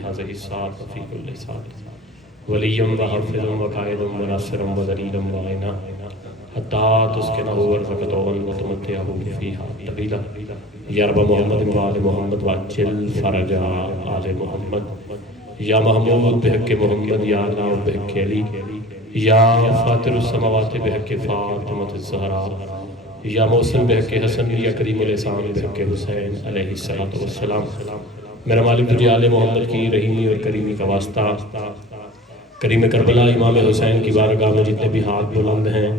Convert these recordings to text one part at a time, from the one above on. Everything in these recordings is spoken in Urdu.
في هذه الساعة وفي كل ساعة وليا وحافظا وقائدا وناصرا وذليلا وعينا حتى تسكنه ورزقته وتمتعه فيها طويلا يا رب محمد وآل محمد وعجل فرج آل محمد یا محمود بحق محمد یا اللہ بحق علی یا فاتر السماوات بحق فاطمۃ الزہرا یا محسن بحق حسن یا کریم الاسان بحق حسین علیہ السلام. میرا مالک تجھے آل محمد کی رحیمی اور کریمی کا واسطہ کریم کربلا امام حسین کی بارگاہ میں جتنے بھی ہاتھ بلند ہیں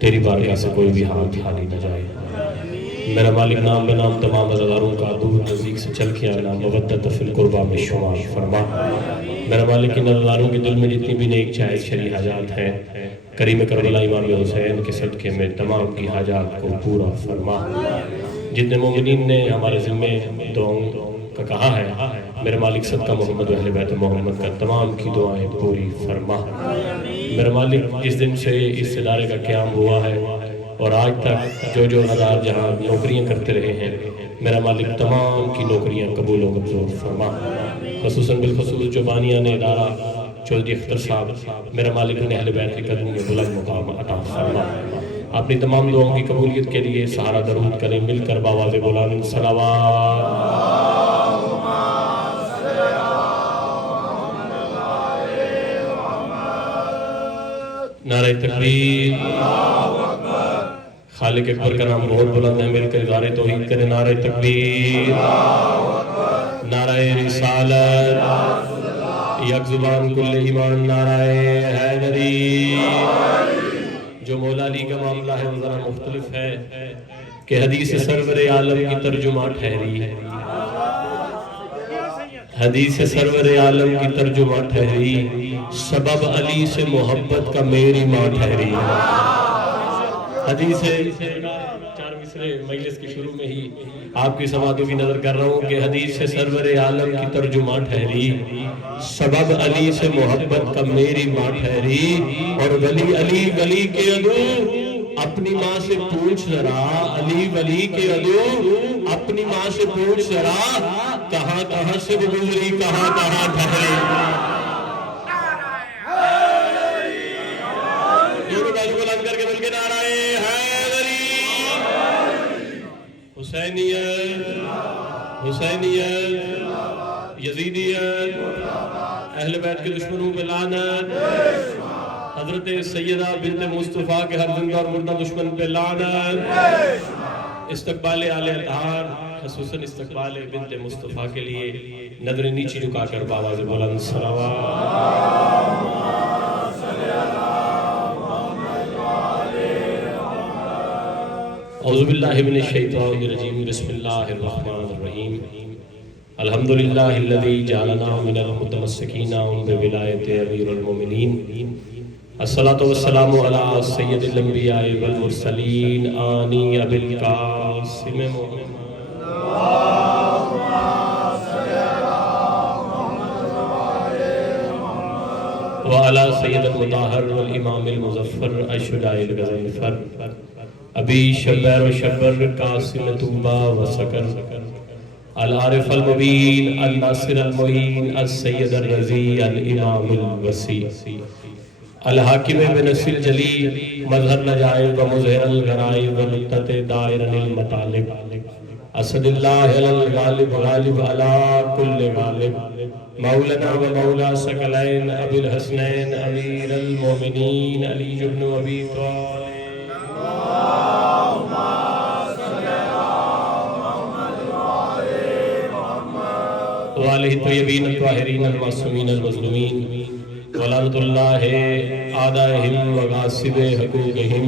تیری بارگاہ سے کوئی بھی ہاتھ خالی نہ جائے. میرا مالک نام بنام تمام عزاداروں کا دور نزدیک سے چل کے آنا مودت فی القربہ میں شمار فرما. میرا مالک ان عزاداروں کے دل میں جتنی بھی نیک جائز شرعی حاجات ہیں کریم کربلا امام حسین کے صدقے میں تمام کی حاجات کو پورا فرما. جتنے مومنین نے ہمارے ذمے دعاؤں کا کہا ہے میرے مالک صدقہ محمد و اہل بیت محمد کا تمام کی دعائیں پوری فرما. میرے مالک اس دن سے اس ادارے کا قیام ہوا ہے اور آج تک جو ہزار جہاں نوکریاں کرتے رہے ہیں میرا مالک تمام کی نوکریاں قبول و منظور فرما. خصوصاً بالخصوص جو بانیان ادارہ چودھری اختر صاحب میرا مالک انہیں اہل بیت کے قدم میں بلند مقام عطا فرما. اپنی تمام دعاؤں کی قبولیت کے لیے سہارا درود کریں مل کر باواز بلند صلوات. نعرہ تکبیر. خالق اکبر کا نام بہت بلند ہے مل کر اظہار توحید کریں نعرہ تکبیر نعرہ رسالت یک زبان کل ایمان نعرہ حیدری. جو مولا علی کا معاملہ ہے وہ ذرا مختلف ہے کہ حدیث سرور عالم کی ترجمہ ٹھہری حدیث سرور عالم کی ترجمہ ٹھہری سبب علی سے محبت کا میری ماں ٹھہری. حدیث چار مصرے مجلس کی شروع میں ہی آپ کی سماعتوں کی نظر کر رہا ہوں کہ حدیث سرور عالم کی ترجمہ ٹھہری سبب علی سے محبت کا میری ماں ٹھہری. اور ولی علی ولی کے عدو اپنی ماں سے پوچھ ذرا علی ولی کے عدو اپنی ماں سے پوچھ ذرا کہاں کہاں سے گزری کہاں کہاں ٹھہری. دونوں بازو بلند کر کے بول کے نعرہ حیدری. حسینیت حسینیت یزیدیت اہل بیت کے دشمنوں پہ لعنت حضرت سیدہ بنت مصطفیٰ کے ہر زندہ اور مردہ دشمن پہ لعنت. استقبال آل اطہار خصوصاً استقبال بنت مصطفیٰ کے لیے نظر نیچی جھکا کر باواز بلند صلوات. اعوذ باللہ من الشیطان الرجیم بسم اللہ الرحمن الرحیم. الحمدللہ الذی جعلنا من المتمسکین بولایت امیر المومنین. الصلاة والسلام علی سید الانبیاء والمرسلین آنی ابی القاسم محمد وعلی سید المطہر والامام المظفر الشجاع الغضنفر ابی شبر و شبر قاسم طوبہ و سکر العارف المبین الناصر المعین السید الرضی الامام الوسیع الحاکم بنصر الجلی مظہر نجائب و مظہر الغرائب و نقطت دائر المطالب اسد اللہ الغالب غالب علی کل غالب مولانا و مولا سکلین ابو الحسنین امیر المومنین علی بن ابی طالب. وعلیہ طیبین الطاہرین المعصومین المظلومین ولعنت اللہ اعدائہم وغاصب حقوقہم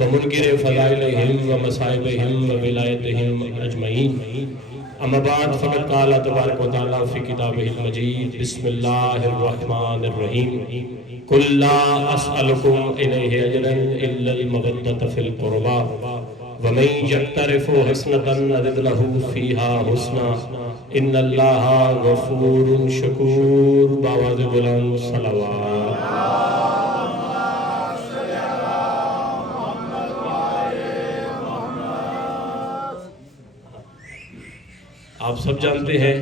ومنکر فضائلہم ومصائبہم وولایتہم اجمعین. اما بعد فقد قال تبارک و تعالی فی کتابہ المجید بسم اللہ الرحمن الرحیم قل لا اسألکم الیہ اجرا الا المودۃ فی القربى ومن یقترف حسنۃ نزد لہ فیہا حسنا ان اللہ غفور شکور. باواز بلند صلوات. آپ سب جانتے ہیں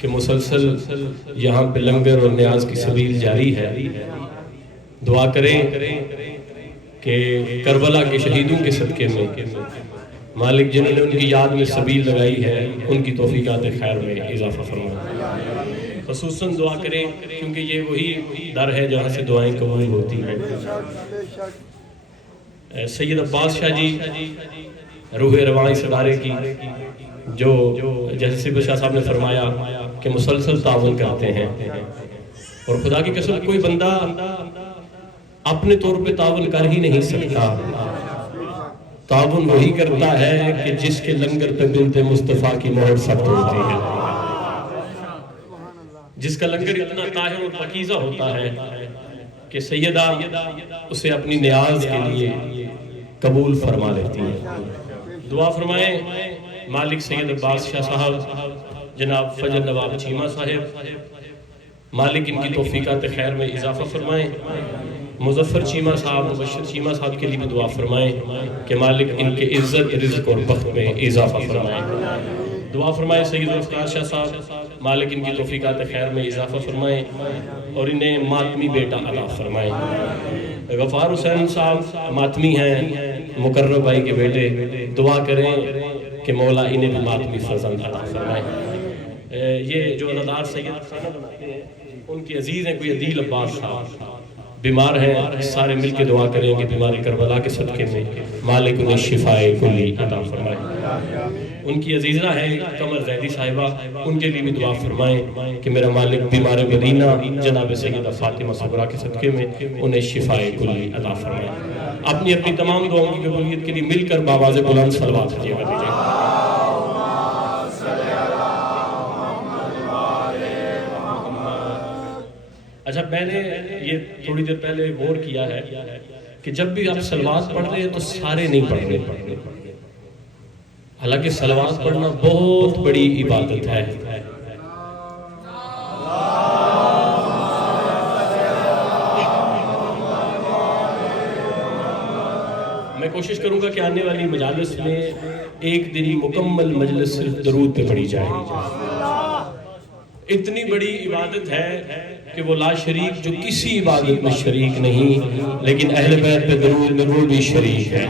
کہ مسلسل یہاں پہ لنگر اور نیاز کی سبیل جاری ہے. دعا کریں کہ کربلا کے شہیدوں کے صدقے میں مالک جنہوں نے ان کی یاد میں سبیل لگائی ہے ان کی توفیقات خیر میں اضافہ فرمائے. خصوصاً دعا کریں کیونکہ یہ وہی در ہے جہاں سے دعائیں قبول ہوتی ہیں. سید عباس شاہ جی روح رواں ادارے کی جو جیسے سید شاہ صاحب نے فرمایا کہ مسلسل تعاون کرتے ہیں، اور خدا کی قسم کوئی بندہ اپنے طور پہ تعاون کر ہی نہیں سکتا. تعاون وہی کرتا ہے کہ جس کے لنگر پہ بنت مصطفیٰ کی مہر سخت ہوتی ہے، جس کا لنگر اتنا طاہر اور پاکیزہ ہوتا ہے کہ سیدہ اسے اپنی نیاز کے لیے قبول فرما لیتی ہے. دعا فرمائیں مالک سید عباس شاہ صاحب، جناب فجر نواب چیمہ صاحب، مالک ان کی توفیقات خیر میں اضافہ فرمائیں. مظفر چیمہ صاحب، مبشر چیمہ صاحب کے لیے بھی دعا فرمائیں کہ مالک ان کے عزت، رزق اور بخت میں اضافہ فرمائیں. دعا فرمائیں سید ذوالفقار شاہ صاحب، مالک ان کی توفیقات خیر میں اضافہ فرمائیں اور انہیں ماتمی بیٹا عطا فرمائیں. غفار حسین صاحب ماتمی ہیں، مقرر بھائی کے بیٹے، دعا کریں کہ مولا انہیں بھی ماتمی فرزند عطا فرمائیں. یہ جو عزادار سید خانہ بناتے ہیں ان کے عزیز ہیں کوئی عدیل عباس صاحب، بیمار ہیں، سارے مل کے دعا کریں کہ بیماری کربلا کے صدقے میں مالک انہیں شفائے کلی عطا فرمائے. ان کی عزیزہ ہیں قمر زیدی صاحبہ، ان کے لیے بھی دعا فرمائیں کہ میرا مالک بیمار مدینہ جناب سیدہ فاطمہ صغرا کے صدقے میں انہیں شفائے کلی عطا فرمائے. اپنی اپنی تمام دعاؤں کی قبولیت کے لیے مل کر بآواز بلند صلوات دیجیے گا. اچھا، میں نے یہ تھوڑی دیر پہلے غور کیا ہے کہ جب بھی آپ صلوات پڑھ رہے ہیں تو سارے نہیں پڑھ رہے، حالانکہ صلوات پڑھنا بہت بڑی عبادت ہے. میں کوشش کروں گا کہ آنے والی مجالس میں ایک دن مکمل مجلس صرف درود پہ پڑھی جائے. اتنی بڑی عبادت ہے کہ وہ لا شریک جو کسی عبادت میں شریک نہیں، لیکن اہل بیت پہ درود میں وہ بھی شریک ہے.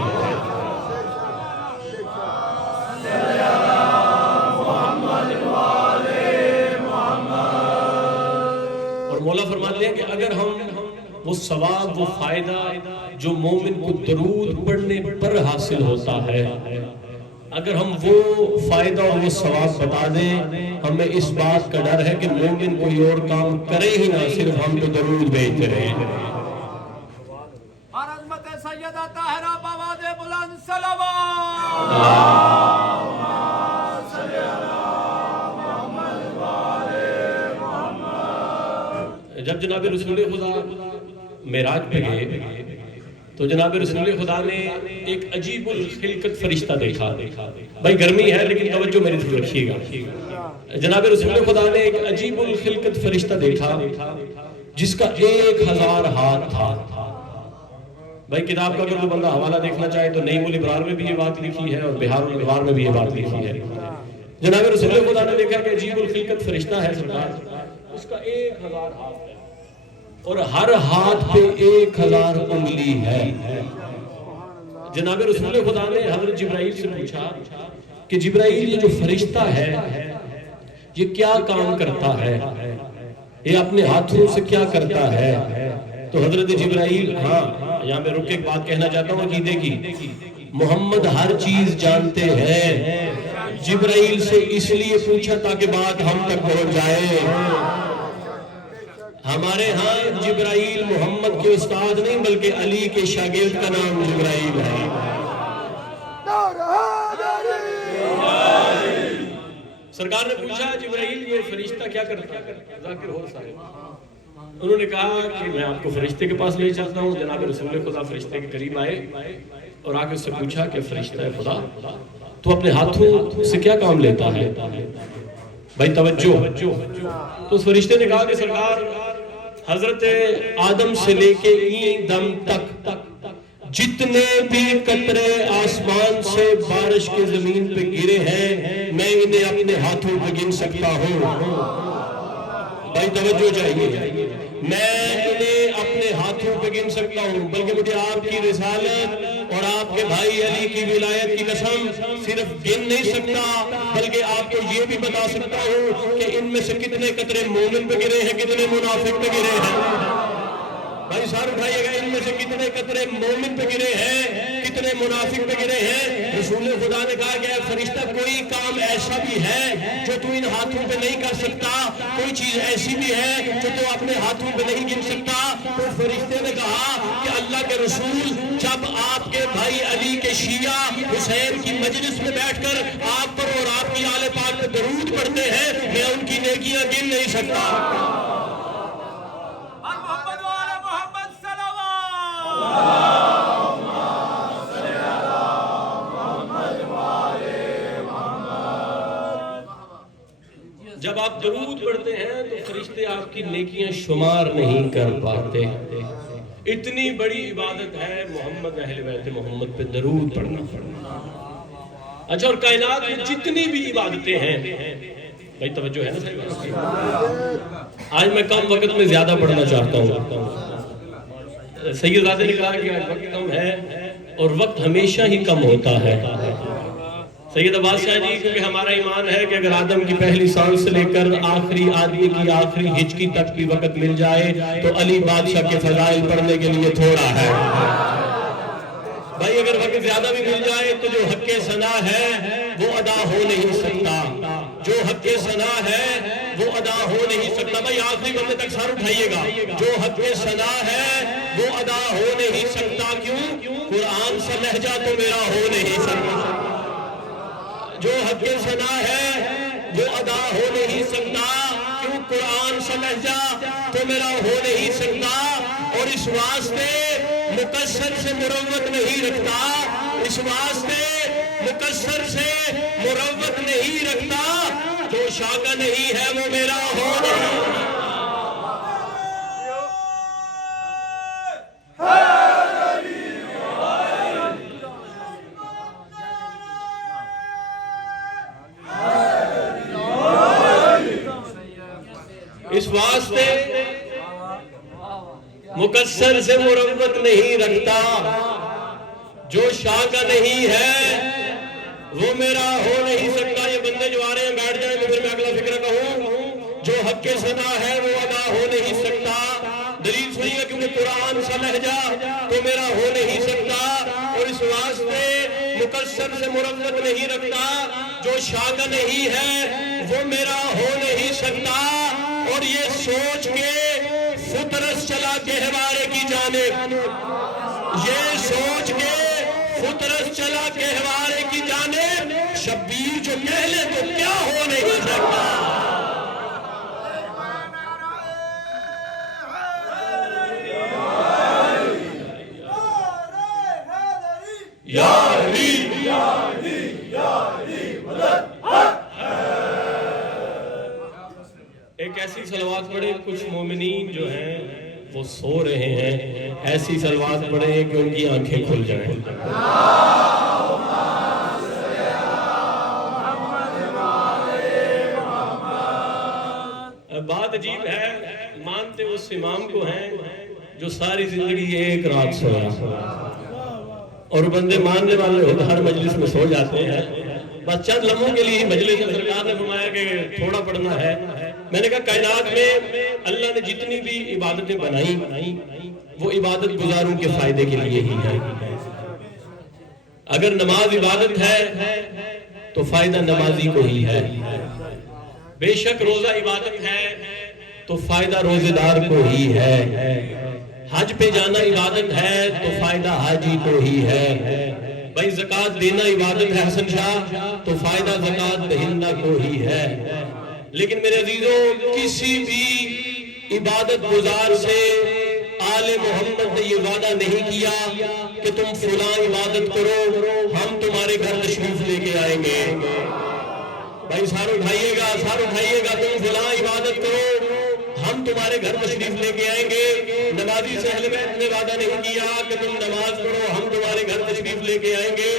اور مولا فرماتے ہیں کہ اگر ہم وہ ثواب، وہ فائدہ جو مومن کو درود پڑھنے پر حاصل ہوتا ہے، اگر ہم وہ فائدہ اور وہ ثواب بتا دیں، ہمیں اس بات کا ڈر ہے کہ مومن کوئی اور کام کرے ہی نہ، صرف ہم تو درود بھیجتے رہیں. عظمت سیدہ طاہرہ بآواز بلند صلوات. جب جناب رسول خدا معراج پہ گئے تو جناب رسول خدا نے ایک عجیب الخلقت فرشتہ دیکھا. بھائی گرمی ہے لیکن توجہ میری طرف رکھیے گا. جناب رسول خدا نے ایک عجیب الخلقت فرشتہ دیکھا جس کا 1000 ہاتھ تھا. بھائی کتاب کا اگر کوئی بندہ حوالہ دیکھنا چاہے تو نئی الابرار میں بھی یہ بات لکھی ہے اور بہار الانوار میں بھی یہ بات لکھی ہے. جناب رسول خدا نے دیکھا کہ عجیب الخلقت فرشتہ ہے سرکار، اس کا 1000 ہاتھ ہے اور ہر ہاتھ پہ 1000 انگلی ہے. جناب رسول خدا نے حضرت جبرائیل سے پوچھا کہ جبرائیل یہ جو فرشتہ ہے یہ کیا کام کرتا ہے، یہ اپنے ہاتھوں سے کیا کرتا ہے؟ تو حضرت جبرائیل، ہاں یہاں میں رک کے ایک بات کہنا چاہتا ہوں عقیدے کی، محمد ہر چیز جانتے ہیں. جبرائیل سے اس لیے پوچھا تاکہ بات ہم تک پہنچ جائے. ہمارے ہاں جبرائیل محمد کے استاد نہیں بلکہ علی کے شاگرد کا نام جبرائیل ہے. سرکار نے پوچھا جبرائیل یہ فرشتہ کیا کرتا ہے؟ ذاکر ہو صاحب انہوں نے کہا کہ میں آپ کو فرشتے کے پاس لے چلتا ہوں. جناب رسول خدا فرشتے کے قریب آئے اور آ کے اس سے پوچھا کہ فرشتہ خدا تو اپنے ہاتھوں سے کیا کام لیتا ہے؟ بھائی توجہ. تو اس فرشتے نے کہا کہ سرکار حضرت آدم سے لے کے این دم تک جتنے بھی قطرے آسمان سے بارش کے زمین پہ گرے ہیں میں انہیں اپنے ہاتھوں پہ گن سکتا ہوں. بھائی توجہ چاہیے. میں انہیں اپنے ہاتھوں پہ گن سکتا ہوں. بلکہ مجھے آپ کی رسالت اور آپ کے بھائی علی کی ولایت کی قسم صرف گن نہیں سکتا بلکہ آپ کو یہ بھی بتا سکتا ہوں کہ ان میں سے کتنے قطرے مومن پہ گرے ہیں, کتنے منافق پہ گرے ہیں. بھائی سار اٹھائیے گا, ان میں سے کتنے قطرے مومن پہ گرے ہیں, کتنے منافق پہ گرے ہیں. رسول خدا نے کہا کہ اے فرشتہ کوئی کام ایسا بھی ہے جو تو ان ہاتھوں پہ نہیں کر سکتا, کوئی چیز ایسی بھی ہے جو تو اپنے ہاتھوں پہ نہیں گن سکتا. تو فرشتے نے کہا کہ اللہ کے رسول جب آپ کے بھائی علی کے شیعہ حسین کی مجلس میں بیٹھ کر آپ پر اور آپ کی آل پاک پہ درود پڑھتے ہیں میں ان کی نیکیاں گن نہیں سکتا. جب آپ درود پڑھتے ہیں تو فرشتے آپ کی نیکیاں شمار نہیں کر پاتے. اتنی بڑی عبادت ہے محمد اہل بیت محمد پہ درود پڑھنا. اچھا, اور کائنات میں جتنی بھی عبادتیں ہیں, بھائی توجہ ہے نا صاحب, آج میں کم وقت میں زیادہ پڑھنا چاہتا ہوں. سید زادے نے کہا کہ آج وقت کم ہے اور وقت ہمیشہ ہی کم ہوتا ہے. سید عباس شاہ جی, کیونکہ ہمارا ایمان ہے کہ اگر آدم کی پہلی سال سے لے کر آخری آدمی کی آخری ہجکی تک بھی وقت مل جائے تو علی بادشاہ کے فضائل پڑھنے کے لیے تھوڑا ہے. بھائی اگر وقت زیادہ بھی مل جائے تو جو حق ثنا ہے وہ ادا ہو نہیں سکتا, جو حق ثنا ہے وہ ادا ہو نہیں سکتا. بھائی آخری بندے تک سر اٹھائیے گا. جو حق ثنا ہے وہ ادا ہو نہیں سکتا. کیوں؟ قرآن سا لہجہ تو میرا ہو نہیں سکتا. جو حق ثنا ہے وہ ادا ہو نہیں سکتا. کیوں؟ قرآن سا لہجہ تو میرا ہو نہیں سکتا. اور اس واسطے مقصر سے مروت نہیں رکھتا, اس واسطے مقصر سے مروت نہیں رکھتا. جو شاہ کا نہیں ہے وہ میرا ہو نہیں. اس واسطے مقصر سے مروت نہیں رکھتا. جو شاہ کا نہیں ہے وہ میرا ہو نہیں سکتا. یہ بندے جو آ رہے ہیں بیٹھ جائیں تو پھر میں اگلا فکرہ کہوں. جو حق ثنا ہے وہ ادا ہو نہیں سکتا. دلیل سنیے گا, کیونکہ قرآن سا لہجہ تو میرا ہو نہیں سکتا. اور اس واسطے مقصر سے مروت نہیں رکھتا. جو شاہ کا نہیں ہے وہ میرا ہو نہیں سکتا. اور یہ سوچ کے فطرس چلا گہوارے کی جانب, یہ سوچ کے فطرس چلا گہوارے کی جانب. شبیر جو کہہ لے تو کیا ہو نہیں سکتا. یا علی یا علی یا علی مدد. ایک ایسی صلوات پڑھیں, کچھ مومنین جو ہیں وہ سو رہے ہیں, ایسی صلوات پڑھیں کہ ان کی آنکھیں کھل جائیں. بات عجیب ہے, مانتے اس امام کو ہیں جو ساری زندگی ایک رات سویا, اور بندے ماننے والے ہوتے ہر مجلس میں سو جاتے ہیں. بس چند لمحوں کے لیے مجلس میں سرکار نے فرمایا کہ تھوڑا پڑھنا ہے. میں نے کہا کائنات میں اللہ نے جتنی بھی عبادتیں بنائیں وہ عبادت گزاروں کے فائدے کے لیے ہی ہے. اگر نماز عبادت ہے تو فائدہ نمازی کو ہی ہے. بے شک روزہ عبادت ہے تو فائدہ روزے دار کو ہی ہے. حج پہ جانا عبادت ہے تو فائدہ حاجی کو ہی ہے. بھائی زکوٰۃ دینا عبادت ہے حسن شاہ تو فائدہ زکوٰۃ دہندہ کو ہی ہے. لیکن میرے عزیزوں, کسی بھی عبادت گزار سے آل محمد نے یہ وعدہ نہیں کیا کہ تم فلاں عبادت کرو ہم تمہارے گھر تشریف لے کے آئیں گے. بھائی سار اٹھائیے گا, تم فلاں عبادت کرو ہم تمہارے گھر تشریف لے کے آئیں گے. نمازی سے اہل بیت نے وعدہ نہیں کیا کہ تم نماز پڑھو, ہم تمہارے گھر تشریف لے کے آئیں گے.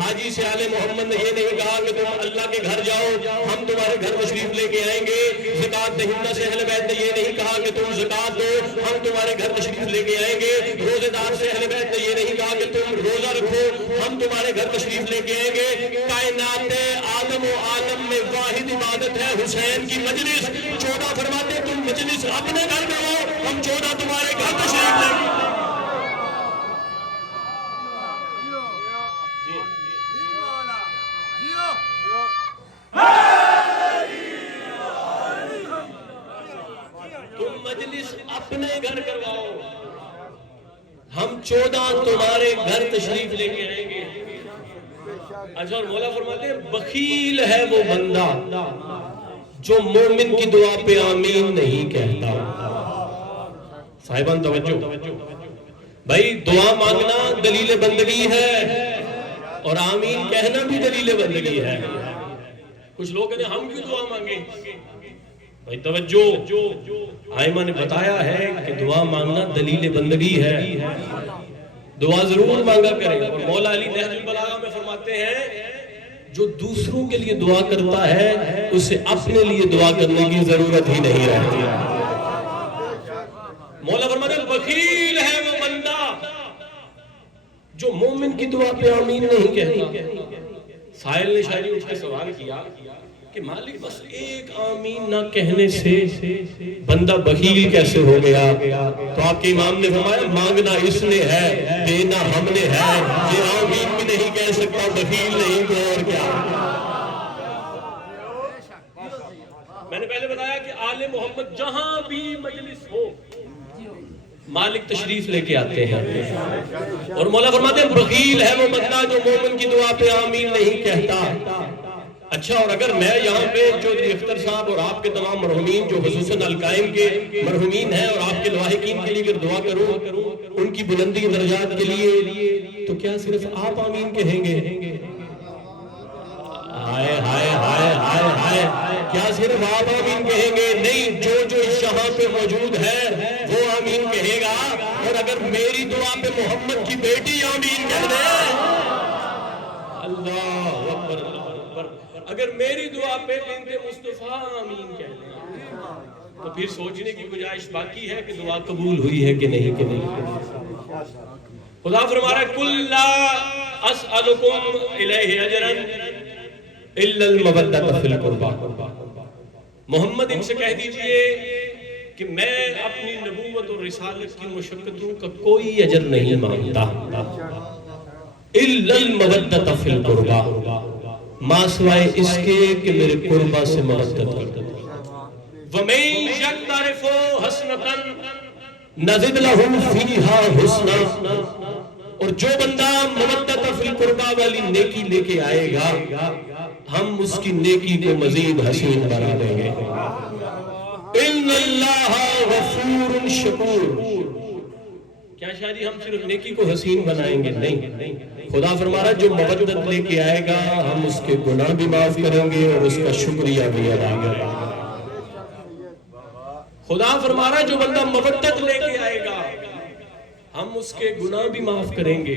حاجی سے آل محمد نے یہ نہیں کہا کہ تم اللہ کے گھر جاؤ, ہم تمہارے گھر تشریف لے کے آئیں گے. زکات دہندہ سے اہل بیت نے یہ نہیں کہا کہ تم زکات دو, ہم تمہارے گھر تشریف لے کے آئیں گے. روزے دار سے اہل بیت نے یہ نہیں کہا کہ تم روزہ رکھو, ہم تمہارے گھر تشریف لے کے آئیں گے. کائنات عالم و عالم میں واحد عبادت ہے حسین کی مجلس. 14 فرماتے تم مجلس اپنے گھر میں ہو, ہم 14 تمہارے گھر تشریف لے کے. تم مجلس اپنے گھر کرواؤ, ہم 14 تمہارے گھر تشریف لے کے آئیں گے. اچھا, اور مولا فرماتے ہیں بخیل ہے وہ بندہ جو مومن کی دعا پہ آمین نہیں کہتا. صاحبان توجہ, بھائی دعا مانگنا دلیل بندگی ہے اور آمین کہنا بھی دلیل بندگی ہے. کچھ لوگ کہتے ہیں ہم کیوں دعا مانگیں؟ بھائی توجہ, آئمہ نے بتایا ہے کہ دعا مانگنا دلیل بندگی ہے. دعا ضرور مانگا کریں. اور مولا علی نہج البلاغہ میں فرماتے ہیں جو دوسروں کے لیے دعا کرتا ہے اسے اپنے لیے دعا کرنے کی ضرورت ہی نہیں رہتی. مولا فرماتے ہیں بخیل ہے وہ بندہ جو مومن کی دعا پہ آمین نہیں کہتا. سائل نے شاعری اٹھ کے سوال کیا کہ مالک بس ایک آمین نہ کہنے سے بندہ بخیل کیسے ہو گیا؟ تو آپ کے امام نے فرمایا مانگنا اس نے ہے, دینا ہم نے ہے. یہ آمین بھی نہیں کہہ سکتا, بخیل نہیں تو اور کیا. میں نے پہلے بتایا کہ آل محمد جہاں بھی مجلس ہو مالک تشریف لے کے آتے ہیں. اور مولا فرماتے ہیں بخیل ہے وہ بندہ جو مومن کی دعا پہ آمین نہیں کہتا. اچھا, اور اگر میں یہاں پہ جو اختر صاحب اور آپ کے تمام مرحومین جو خصوصاً القائم کے مرحومین ہیں اور آپ کے لواحقین کے لیے اگر دعا کروں ان کی بلندی درجات کے لیے, تو کیا صرف آپ آمین کہیں گے؟ ہائے ہائے ہائے ہائے ہائے, کیا صرف آپ آمین کہیں گے؟ نہیں, جو اس جہاں پہ موجود ہے وہ آمین کہے گا. اور اگر میری دعا پہ محمد کی بیٹی آمین کہہ دے, اللہ اکبر, اگر میری دعا پہ بنت مصطفیٰ آمین کہہ دے, تو پھر سوچنے کی گنجائش باقی ہے کہ دعا قبول ہوئی ہے کہ نہیں. خدا فرما رہا ہے کل لا اسألکم الیہ اجرا الا المودۃ فی القربى. محمد ان سے کہہ دیجئے کہ میں اپنی نبوت اور رسالت کی مشقتوں کا کوئی اجر نہیں مانگتا الا المودۃ فی القربى, ماں سوائے اس کے کہ میرے قربہ سے مودت کرتا. وَمَن يَقْتَرِفُ حَسْنَةً نَزِدْ لَهُ فِيهَا حُسْنًا, اور جو بندہ مودت فی القربہ والی نیکی لے کے آئے گا ہم اس کی نیکی کو مزید حسین بنا دیں گے. إِنَّ اللَّهَ غَفُورٌ شَكُورٌ. کیا شاید ہم صرف نیکی کو حسین بنائیں گے؟ نہیں, خدا فرما رہا جو مودت لے کے آئے گا ہم اس کے گناہ بھی معاف کریں گے اور اس کا شکریہ بھی ادا کریں گے. خدا فرما رہا جو بندہ مودت لے کے آئے گا ہم اس کے گناہ بھی معاف کریں گے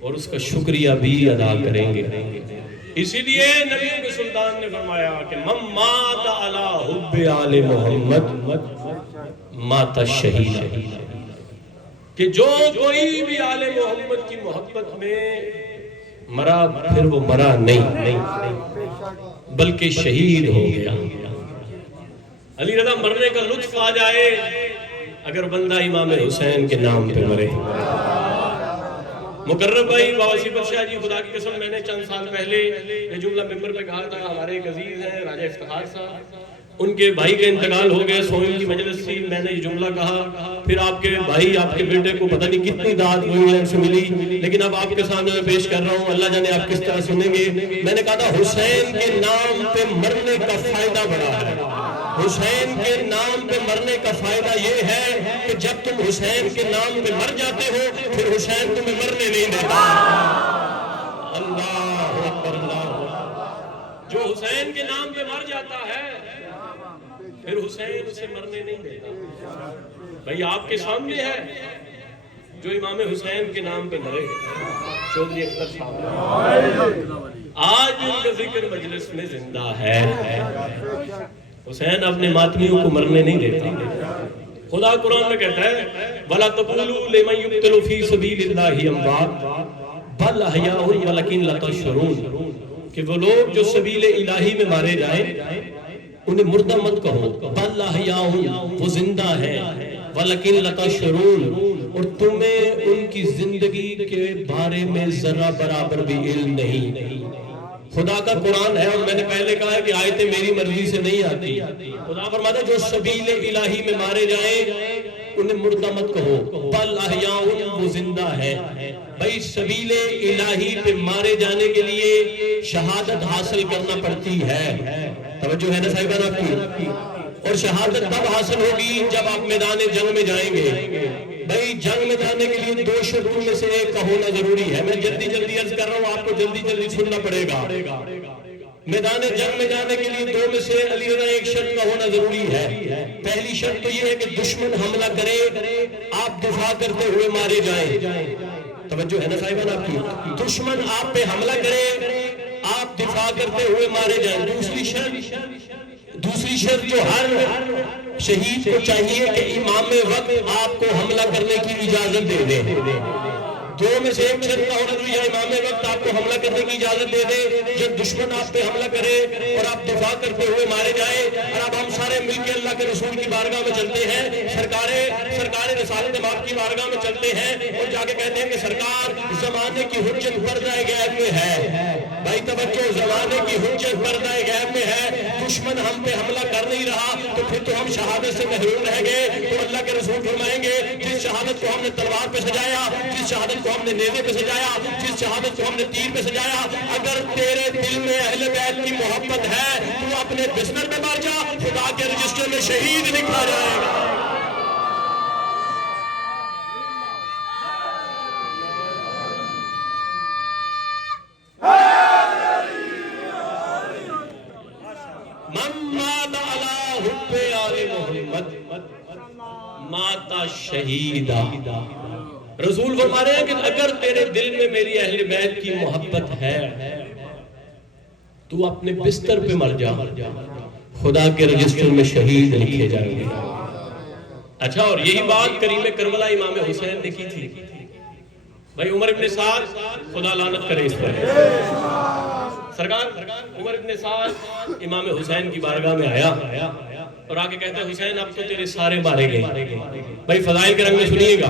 اور اس کا شکریہ بھی ادا کریں گے. اسی لیے نبی کے سلطان نے فرمایا کہ من مات علی حب آل محمد مات شہید, کہ جو کوئی بھی آل محمد کی محبت میں مرا پھر وہ مرا نہیں بلکہ شہید ہو گیا. علی رضا مرنے کا لطف آ جائے اگر بندہ امام حسین کے نام پہ مرے. مقرب بھائی بابا صفت شاہ جی, خدا کی قسم میں نے چند سال پہلے یہ جملہ ممبر پہ کہا تھا, ہمارے ایک عزیز ہیں راجہ افتخار صاحب, ان کے بھائی کا انتقال ہو گیا, سوئم کی مجلس تھی, میں نے یہ جملہ کہا, پھر آپ کے بھائی آپ کے بیٹے کو پتہ نہیں کتنی داد انگلینڈ سے ملی, لیکن اب آپ کے سامنے میں پیش کر رہا ہوں, اللہ جانے آپ کس طرح سنیں گے. میں نے کہا تھا حسین کے نام پہ مرنے کا فائدہ بڑا ہے. حسین کے نام پہ مرنے کا فائدہ یہ ہے کہ جب تم حسین کے نام پہ مر جاتے ہو پھر حسین تمہیں مرنے نہیں دیتا. اللہ اکبر, اللہ, جو حسین کے نام پہ مر جاتا ہے پھر حسین اسے مرنے نہیں دیتا. بھائی آپ کے سامنے ہے جو امام حسین کے نام پہ مرے, چودھری اختر صاحب, آج ان کا ذکر مجلس میں زندہ ہے. حسین اپنے ماتمیوں کو مرنے نہیں دیتا. خدا قرآن میں کہتا ہے وَلَا تَقُولُوا لِمَن يُقْتَلُ فِي سَبِيلِ اللَّهِ أَمْوَاتٌ بَلْ أَحْيَاءٌ وَلَكِنْ لَا تَشْعُرُونَ, کہ وہ لوگ جو سبیل الہی میں مارے جائیں انہیں مردہ مت کہو, بَلْ أَحْيَاءٌ, وہ زندہ ہیں, وَلَكِنْ لَا تَشْعُرُونَ, اور تمہیں ان کی زندگی کے بارے میں ذرہ برابر بھی علم نہیں. خدا کا قرآن ہے, اور میں نے پہلے کہا ہے کہ آیتیں میری مرضی سے نہیں آتی. خدا فرماتا ہے جو سبیل الہی میں مارے جائیں انہیں مردہ مت کہو, بل احیاء, وہ زندہ ہے. بھائی سبیل الہی پہ مارے جانے کے لیے شہادت حاصل کرنا پڑتی ہے. توجہ ہے نا صاحبان آپ کی؟ اور شہادت تب حاصل ہوگی جب آپ میدان جنگ میں جائیں گے. بھائی جنگ میں جانے کے لیے 2 شرطوں میں سے ایک کا ہونا ضروری ہے. میں جلدی عرض کر رہا ہوں, آپ کو جلدی سننا پڑے گا. میدان جنگ میں جانے کے لیے 2 میں سے علی رضا ایک شرط کا ہونا ضروری ہے. پہلی شرط تو یہ ہے کہ دشمن حملہ کرے, آپ دفاع کرتے ہوئے مارے جائیں. توجہ ہے نا صاحبان آپ کی؟ دشمن آپ پہ حملہ کرے, آپ دفاع کرتے ہوئے مارے جائیں. دوسری شرط جو ہر شہید کو چاہیے کہ امام وقت آپ کو حملہ کرنے کی اجازت دے دے. 2 میں سے ایک شرط کا ہونا ضروری ہے, امام وقت آپ کو حملہ کرنے کی اجازت دے دے. جب دشمن آپ پہ حملہ کرے اور آپ دفاع کرتے ہوئے مارے جائیں, اور اب ہم سارے مل کے اللہ کے رسول کی بارگاہ میں چلتے ہیں, سرکار رسالت مآب کی بارگاہ میں چلتے ہیں اور جا کے کہتے ہیں کہ سرکار زمانے کی حجت پردہ غیب میں ہے. بھائی توجہ, زمانے کی حجت پردہ غیب میں ہے, دشمن ہم پہ حملہ کر نہیں رہا تو پھر تو ہم شہادت سے محروم رہ گئے. تو اللہ کے رسول فرمائیں گے جس شہادت کو ہم نے تلوار پہ سجایا, جس شہادت کو ہم نے نیزے پہ سجایا, جس شہادت کو ہم نے تیر پہ سجایا, اگر تیرے دل میں اہل بیت کی محبت ہے تو اپنے بستر پہ مر جا, خدا کے رجسٹر میں شہید لکھا جائے گا. ماتا شہیدہ. رسول فرما رہے ہیں کہ اگر تیرے دل میں میری اہل بیت کی محبت ہے تو اپنے بستر پہ مر جا, خدا کے رجسٹر میں شہید لکھے جائیں گے. اچھا, اور یہی بات کریم کربلا امام حسین نے کی تھی. بھائی عمر ابن سعد, خدا لعنت کرے اس پر, سرکار عمر ابن سعد امام حسین کی بارگاہ میں آیا اور آگے کہتا ہے حسین اب تو تیرے سارے مارے گئے. بھائی فضائل کے رنگ میں سنیے گا,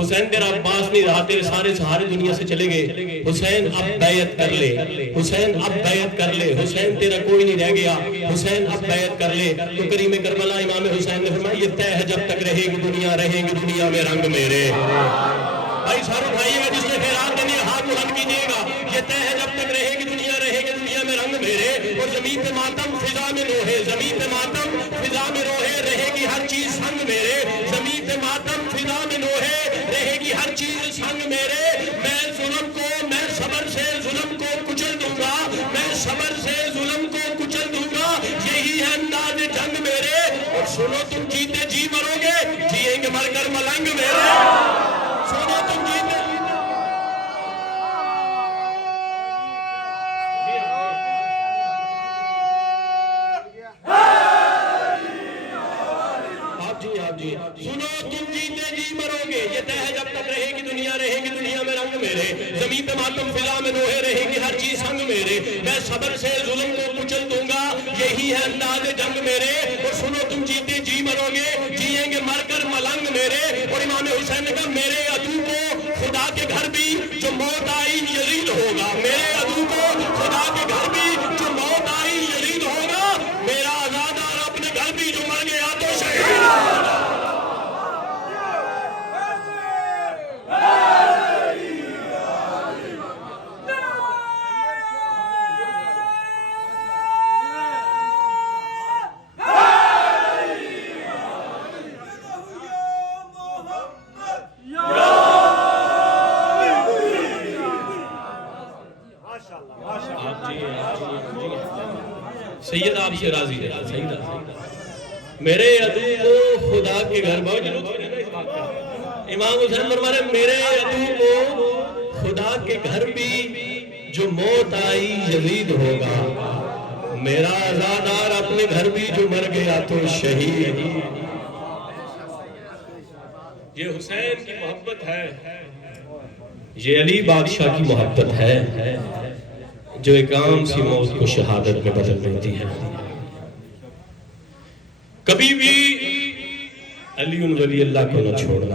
حسین تیرا عباس نہیں رہا, تیرے سارے سہارے دنیا سے چلے گئے, حسین اب بیعت کر لے, حسین اب بیعت کر لے, حسین تیرا کوئی نہیں رہ گیا, حسین اب بیعت کر لے. تو کریم کربلا امام حسین نے فرمایا یہ طے ہے جب تک رہے گی دنیا, رہیں گی دنیا میں رنگ میرے. بھائی سارے بھائی گا جس نے خیرات دینی ہے ہاتھ بلند کیجیے گا, یہ طے ہے جب تک رہے گی دنیا, رہے گی دنیا میں رنگ میرے. اور زمین پہ ماتم فضا میں روحے, زمین پہ ماتم فضا میں روحے, رہے گی ہر چیز سنگ میرے. زمین پہ ماتم فضا میں روحے, رہے گی ہر چیز سنگ میرے. میں ظلم کو, میں صبر سے ظلم کو کچل دوں گا, میں صبر سے ظلم کو کچل دوں گا, یہی ہے انداز جنگ میرے. اور سنو تم جیتے جی مرو گے, جیئیں گے مر کر ملنگ میرے. سنو تم جیتے سنو تم جیتے جی مرو گے, یہ طے ہے جب تک رہے گی دنیا, رہے گی دنیا میں رنگ میرے. زمین پہ ماتم فضا میں نوحے, رہے گی ہر چیز سنگ میرے. میں صبر سے ظلم کو کچل دوں گا, یہی ہے انداز جنگ میرے. اور سنو تم جیتے جی مرو گے, جیئیں گے مر کر ملنگ میرے. اور امام حسین نے کہا میرے عدو کو خدا کے گھر بھی جو موت آئی یزید ہوگا, میرے عدو کو خدا کے گھر بھی جو موت آئی یزید ہوگا, میرا آزادار اپنے گھر بھی جو مر گیا تو شہید ہوگا. سید آپ سے راضی ہے, سیدہ میرے عدو کو خدا کے گھر بہت جلوس ہے نا اس بات کا. امام حسین فرمانے میرے عدو کو خدا کے گھر بھی جو موت آئی یزید ہوگا، میرا عزادار اپنے گھر بھی جو مر گیا تو شہید. یہ حسین کی محبت ہے، یہ علی بادشاہ کی محبت ہے جو ایک عام سی موت کو شہادت میں بدل دیتی ہے. کبھی بھی علی ولی اللہ کو نہ چھوڑنا.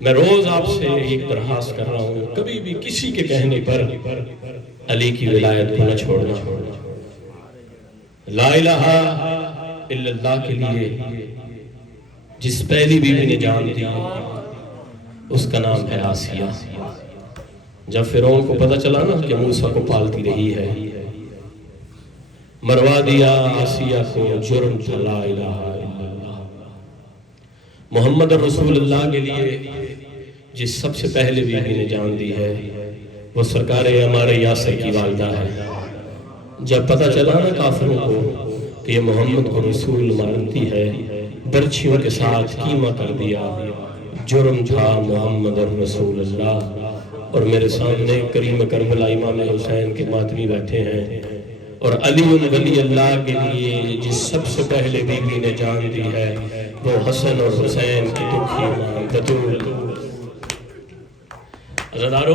میں روز آپ سے ایک درخواست کر رہا ہوں، کبھی بھی کسی کے کہنے پر علی کی ولایت کو نہ چھوڑنا. لا الہ الا اللہ کے لیے جس پہلی بیوی نے جان دی اس کا نام ہے آسیہ. جب فرعون کو پتہ چلا نا کہ موسیٰ کو پالتی رہی ہے، مروا دیا آسیہ کو، جرم تھا لا الہ الا اللہ. محمد رسول اللہ کے لیے جس سب سے پہلے بیوی نے جان دی ہے وہ سرکار ہمارے یاسر کی والدہ ہے. جب پتہ چلا نا کافروں کو کہ یہ محمد کو رسول مانتی ہے، برچھیوں کے ساتھ قیمہ کر دیا. جرم تھا محمد رسول اللہ. اور میرے سامنے کریم کربلا امام حسین کے ماتمی بیٹھے ہیں، اور علی ولی اللہ کے لیے جس سب سے پہلے بیوی نے جان دی ہے وہ حسن اور حسین کی دکھی ماں بطول. عزادارو،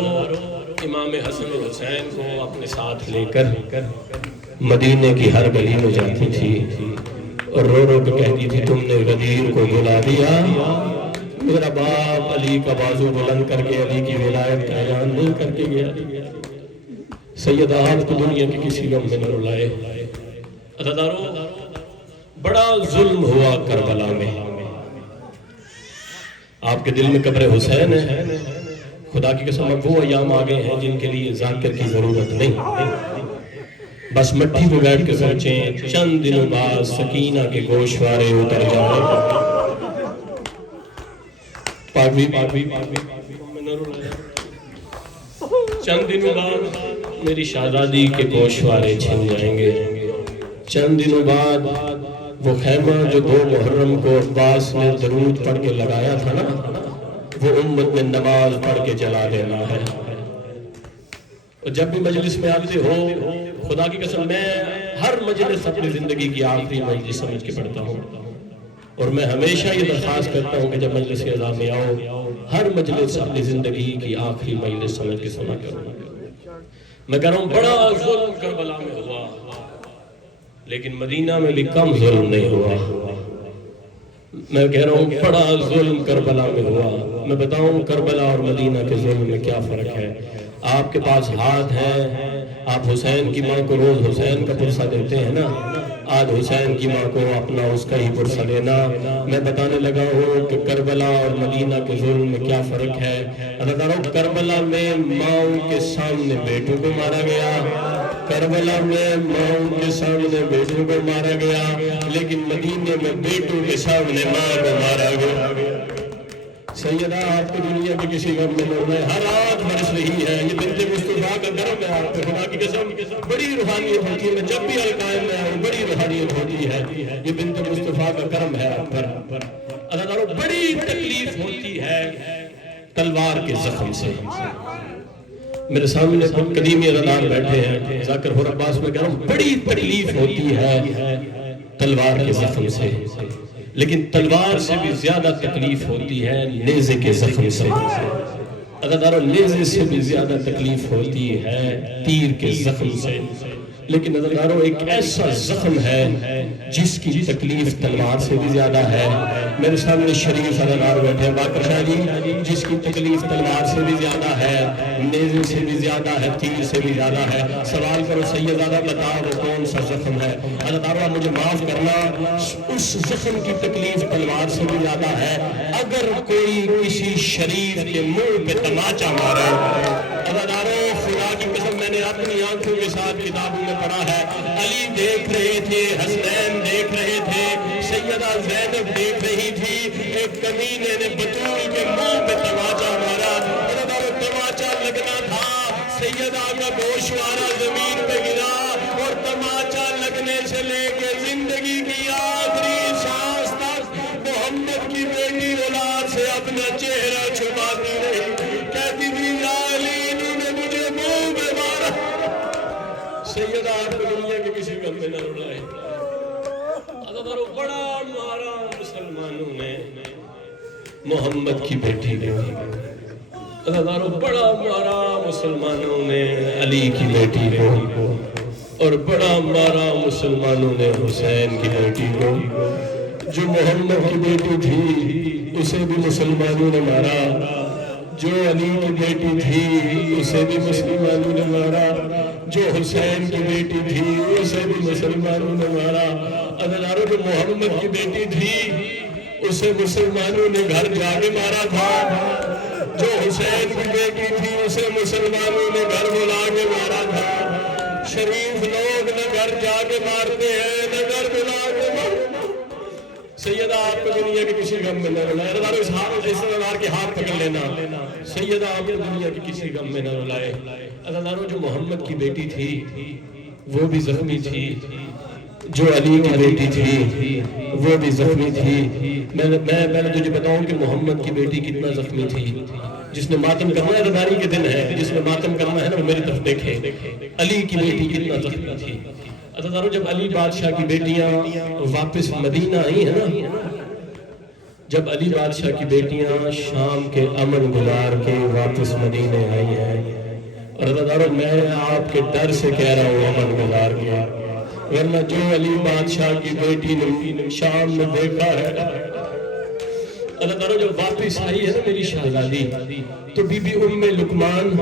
امام حسن اور حسین کو اپنے ساتھ لے کر مدینے کی ہر گلی میں جاتی تھی اور رو رو کے کہتی تھی تم نے غدیر کو بلا دیا. میرا باپ علی کا بازو بلند کر کے علی کی ولایت کا اعلان نہیں کر کے گیا. سیدہ آپ کو دنیا کی کسی غم میں نہ رلائے. عزادارو، بڑا ظلم ہوا کربلا میں. آپ کے دل میں قبر حسین ہے. خدا کی قسم وہ ایام آگے ہیں جن کے لیے ذاکر کی ضرورت نہیں. بس مٹی کو بیٹھ کے سوچیں چند دنوں بعد سکینہ کے گوشوارے اتر جائیں. چند دنوں بعد میری شہزادی کے گوشوارے چھن جائیں گے. چند دنوں بعد وہ خیمہ جو 2 محرم کو عباس نے درود پڑھ کے لگایا تھا نا، وہ امت میں نماز پڑھ کے جلا دینا ہے. اور جب بھی مجلس میں آتے ہو، خدا کی قسم میں ہر مجلس اپنی زندگی کی آخری مجلس سمجھ کے پڑھتا ہوں. اور میں ہمیشہ یہ درخواست کرتا ہوں کہ جب مجلس اعزا میں آؤ، ہر مجلس اپنی زندگی کی آخری مجلس سمجھ کے سنا کرو. میں کہہ رہا ہوں بڑا ظلم کربلا میں ہوا، لیکن مدینہ میں بھی کم ظلم نہیں ہوا. میں کہہ رہا ہوں بڑا ظلم کربلا میں ہوا. میں بتاؤں کربلا اور مدینہ کے ظلم میں کیا فرق ہے. آپ کے پاس ہاتھ ہے، آپ حسین کی ماں کو روز حسین کا پرسہ دیتے ہیں نا، آج حسین کی ماں کو اپنا اس کا ہی پرسہ دینا. میں بتانے لگا ہوں کہ کربلا اور مدینہ کے ظلم میں کیا فرق ہے. کربلا میں ماؤں کے سامنے بیٹوں کو مارا گیا، کربلا میں ماؤں کے سامنے بیٹوں کو مارا گیا، لیکن مدینے میں بیٹوں کے سامنے ماں کو مارا گیا. سیدہ آپ کو دنیا کے کسی غم میں مرنا ہے، ہر رات برس رہی ہے. یہ بنت مصطفیٰ کا کرم ہے. آپ کو خدا کی قسم بڑی روحانیت ہوتی ہے. میں جب بھی القائم میں آؤں بڑی روحانیت ہوتی ہے. یہ بنت مصطفیٰ کا کرم ہے آپ پر. عزادارو، بڑی تکلیف ہوتی ہے تلوار کے زخم سے. میرے سامنے قدیمی عزادار بیٹھے ہیں، ذاکر حر عباس میں کہہ رہا ہوں بڑی تکلیف ہوتی ہے تلوار کے زخم سے، لیکن تلوار سے بھی زیادہ تکلیف ہوتی ہے نیزے کے زخم سے. عزادارو، نیزے سے بھی زیادہ تکلیف ہوتی ہے تیر کے زخم سے. لیکن عزادارو، ایک ایسا زخم ہے جس کی تکلیف تلوار سے بھی زیادہ ہے. میرے سامنے شریف عزادار بیٹھے ہیں باقر شاہ جی، جس کی تکلیف تلوار سے بھی زیادہ ہے، نیزے سے بھی زیادہ ہے، تیر سے بھی زیادہ ہے. سوال کرو سیدہ بتاؤ وہ کون سا زخم ہے. عزادارو، مجھے معاف کرنا، اس زخم کی تکلیف تلوار سے بھی زیادہ ہے اگر کوئی کسی شریف کے منہ پہ تماچا مارا. عزادارو، خدا کی قسم میں نے اپنی آنکھوں کے ساتھ کتابوں میں پڑھا ہے، علی دیکھ رہے تھے، حسنین دیکھ رہے تھے، سیدہ زینب دیکھ رہی تھی، ایک کمینے نے بطول کے منہ پہ تماچا مارا. عزادارو، تماچا لگنا تھا، سیدہ کا گوشوارہ زمین پہ گرا، اور تماچا لگنے سے لے کے زندگی کی آخری سانس تک محمد کی بیٹی اولاد سے اپنا چہرہ چھپاتی رہی، کہتی تھی یا علی انہوں نے مجھے منہ میں مارا۔ سیدہ آپ کو دنیا کے کسی غم میں نہ رلائے۔ بڑا مارا مسلمانوں نے محمد کی بیٹی کو، بڑا مارا مسلمانوں نے علی کی بیٹی کو، اور بڑا مارا مسلمانوں نے حسین کی بیٹی کو۔ جو محمد کی بیٹی تھی اسے بھی مسلمانوں نے مارا، جو علی کی بیٹی تھی اسے بھی مسلمانوں نے مارا، جو حسین کی بیٹی تھی اسے بھی مسلمانوں نے مارا۔ عزیزانو، جو محمد کی بیٹی تھی اسے مسلمانوں نے گھر جا کے مارا تھا، جو حسین کی بیٹی تھی اسے مسلمانوں نے گھر بلا کے مارا تھا۔ شریف لوگ نہ گھر جا کے مارتے ہیں نہ گھر بلا کے مارتے۔ سیدہ آپ کو دنیا کے کسی غم میں نہ رلائے۔ اس سردار کے ہاتھ پکڑ لینا، سیدہ آپ کو دنیا کے کسی غم میں نہ رلائے۔ عزیزانو، جو محمد کی بیٹی تھی وہ بھی زخمی تھی، جو علی کی بیٹی تھی وہ بھی زخمی تھی۔ میں پہلے تجھے بتاؤں کہ محمد کی بیٹی کتنا زخمی تھی۔ جس نے ماتم کرنا ہے، رضاری کے دن ہے، جس نے ماتم کرنا ہے نا وہ میری طرف دیکھے۔ علی کی بیٹی کتنا زخمی تھی۔ عزیزانو، جب علی بادشاہ کی بیٹیاں واپس مدینہ آئی ہیں نا، جب علی بادشاہ کی بیٹیاں شام کے امن گزار کے واپس مدینہ آئی ہیں، اور عزیزانو میں آپ کے ڈر سے کہہ رہا ہوں امن گزار کے، ورنہ جو علی بادشاہ کی بیٹی نے شام میں دیکھا ہے، اللہ تعالیٰ جب واپس آئی ہے نا میری شہزادی، تو بی بی ام لقمان،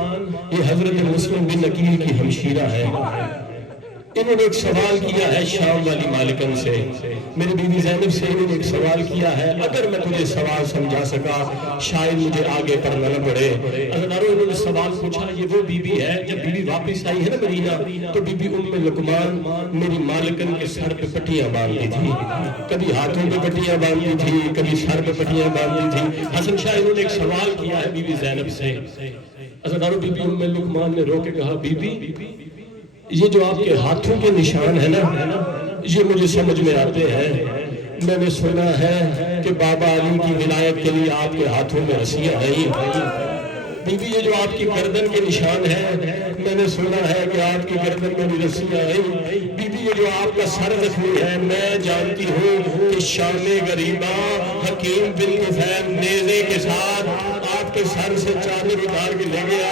یہ حضرت مسلم بن عقیل کی ہمشیرہ ہے، انہوں نے ایک سوال کیا ہے شام والی مالکن سے، میری بی بی زینب سے انہوں نے ایک سوال کیا ہے، اگر میں تجھے سوال سمجھا سکا شاید مجھے آگے پڑھنا نہ پڑے۔ انہوں نے سوال پوچھا، یہ وہ بی بی ہے جب بی بی واپس آئی ہے نا مدینہ تو بی بی ام لقمان میری مالکن کے سر پہ پٹیاں باندھی تھی، کبھی ہاتھوں پہ پٹیاں باندھی تھی، کبھی سر پہ پٹیاں باندھی تھی۔ حسن شاہ انہوں نے ایک سوال کیا ہے بی بی زینب سے۔ بی بی ام لقمان نے رو کے کہا، بی بی یہ جو آپ کے ہاتھوں کے نشان ہے نا یہ مجھے سمجھ میں آتے ہیں، میں نے سنا ہے کہ بابا علی کی ولایت کے لیے آپ کے ہاتھوں میں رسیاں نہیں۔ بی بی یہ جو آپ کی گردن کے نشان ہے میں نے سنا ہے کہ آپ کی گردن میں بھی رسیاں ہیں۔ بی بی یہ جو آپ کا سر زخمی ہے میں جانتی ہوں کہ شام غریبہ حکیم بن طفیل نیزے کے ساتھ آپ کے سر سے چادر اتار کے لے گیا۔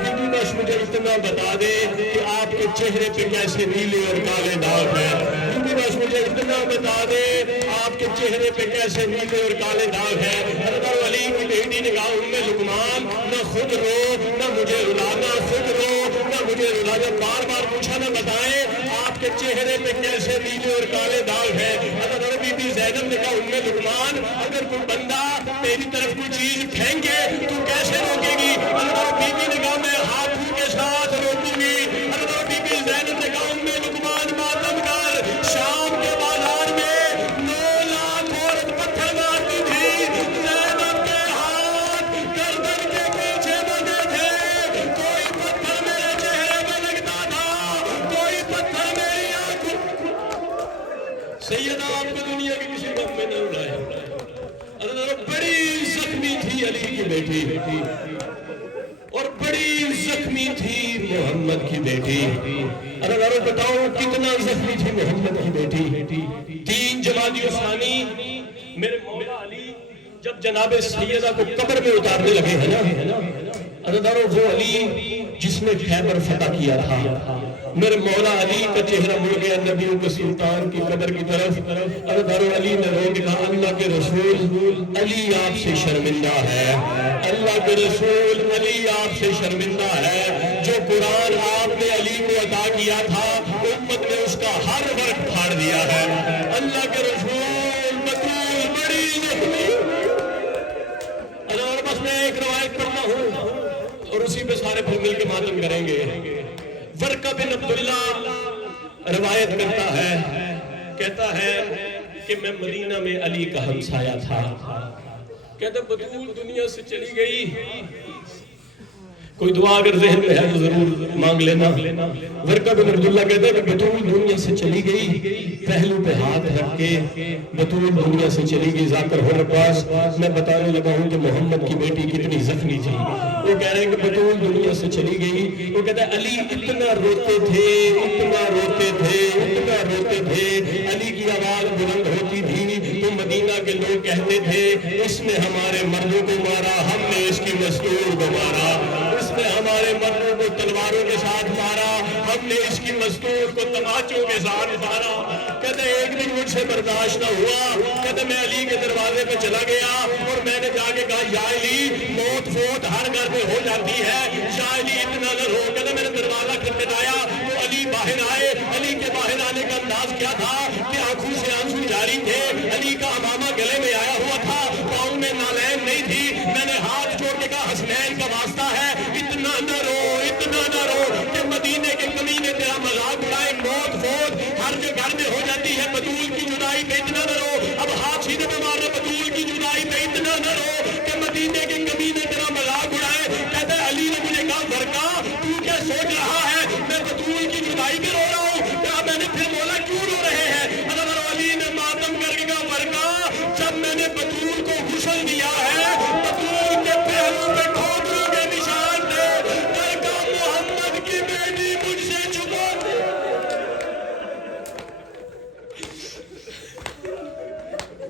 بی بی بس مجھے اتنا بتا دے کہ آپ کے چہرے پہ کیسے نیلے اور کالے داغ ہیں۔ بی بی بس مجھے اتنا بتا دے آپ کے چہرے پہ کیسے نیلے اور کالے داغ ہیں۔ حضرت علی کی بیٹی نے کہا، ام لقمان نہ خود رو نہ مجھے رلانا، خود رو نہ مجھے رلانا، بار بار پوچھا نہ بتائیں آپ کے چہرے پہ کیسے نیلے اور کالے داغ ہیں۔ حضرت بی بی زینب نے کہا، ام لقمان اگر کوئی بندہ تیری طرف کوئی چیز پھینکے تو کیسے روکے گی؟ حضرت بی بی نے کہا، میں ہاتھوں کے ساتھ روکوں گی۔ حضرت بی بی زینب نے کہا، ام لقمان ماتم کر، شام کے بازار میں 9 لاکھ عورت پتھر مارتی تھی، زینب کے ہاتھ گردن کے پیچھے بندے تھے، کوئی پتھر میرے چہرے میں لگتا تھا، کوئی پتھر میری آنکھوں۔ سیدہ آپ کو دنیا کی کسی غم میں نہ رلائے۔ بڑی زخمی تھی علی کی بیٹی اور بڑی زخمی تھی محمد کی بیٹی۔ ارے بتاؤ کتنا زخمی تھی محمد کی بیٹی۔ 3 جمادی الثانی میرے مولا علی جب جناب سیدہ کو قبر میں اتارنے لگے ہیں نا، وہ علی جس نے خیبر فتح کیا تھا، میرے مولا علی کا چہرہ مڑ گیا نبیوں کے سلطان کی قبر کی طرف۔ علی نے رو کے کہا، اللہ کے رسول علی آپ سے شرمندہ ہے، اللہ کے رسول علی آپ سے شرمندہ ہے۔ جو قرآن آپ نے علی کو عطا کیا تھا امت نے اس کا ہر ورق پھاڑ دیا ہے۔ اللہ کے رسول بطول بڑی زخمی۔ اور بس میں ایک روایت پڑھتا ہوں اور اسی پہ سارے پھر مل کے ماتم کریں گے۔ ورقہ بن عبداللہ روایت کرتا ہے، کہتا ہے کہ میں مدینہ میں علی کا ہمسایہ تھا۔ کہتا بطول دنیا سے چلی گئی، کوئی دعا اگر ذہن میں ہے تو ضرور مانگ لینا. ورقہ بن عبداللہ کہتے ہیں کہ بطول دنیا سے چلی گئی، پہلو پہ ہاتھ رکھ کے بطول دنیا سے چلی گئی. ذاکر ہو عباس میں بتانے لگا ہوں کہ محمد کی بیٹی کتنی زخمی تھی. وہ کہہ رہے ہیں کہ بطول دنیا سے چلی گئی. وہ کہتا ہے علی اتنا روتے تھے، اتنا روتے تھے، اتنا روتے تھے، علی کی آواز بلند ہوتی تھی تو مدینہ کے لوگ کہتے تھے اس نے ہمارے مردوں کو مارا، ہم نے اس کی مستور کو مارا. اس نے ہمارے مردوں کو تلواروں کے ساتھ مارا، ہم نے اس کی مستور کو تماچوں کے ساتھ مارا. کہتے ایک دن مجھ سے برداشت نہ ہوا، کہتے میں علی کے دروازے پہ چلا گیا اور میں نے جا کے کہا یا علی موت فوت ہر گھر میں ہو جاتی ہے، یا علی اتنا نہ رو. کہتے میں نے دروازہ کھٹکھٹایا تو علی باہر آئے. علی کے باہر آنے کا انداز کیا تھا کہ آنکھوں سے آنسو جاری تھے، علی کا امامہ گلے میں آیا ہوا تھا، پاؤں میں نالین نہیں تھی. میں نے ہاتھ جوڑ کے کہا حسنین کا واسطہ ہے اتنا نہ رو، اتنا نہ رو کہ مدینے کے کمینے تیرا مذاق اڑائے. موت فوت ہر جو گھر میں ہو جاتی ہے، بطول کی جدائی پہ اتنا نہ رو. اب ہاتھ سیدھے پہ مارنا، بطول کی جدائی پہ اتنا نہ رو کہ مدینے کے کمینے تیرا مذاق اڑائے. کہتا ہے علی نے مجھے کہا ورقہ تو کیا سوچ رہا ہے میں بطول کی جدائی پہ رو رہا ہوں؟ کہا میں نے پھر بولا کیوں رو رہے ہیں؟ حضرت علی نے ماتم کر کے کہا ورقہ جب میں نے بطول کو غسل دیا ہے، بطول کے پہلو پہ ٹھوکروں کے نشان تھے. ورقہ محمد کی بیٹی مجھ سے چھپا دے.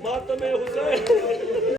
ماتم حسین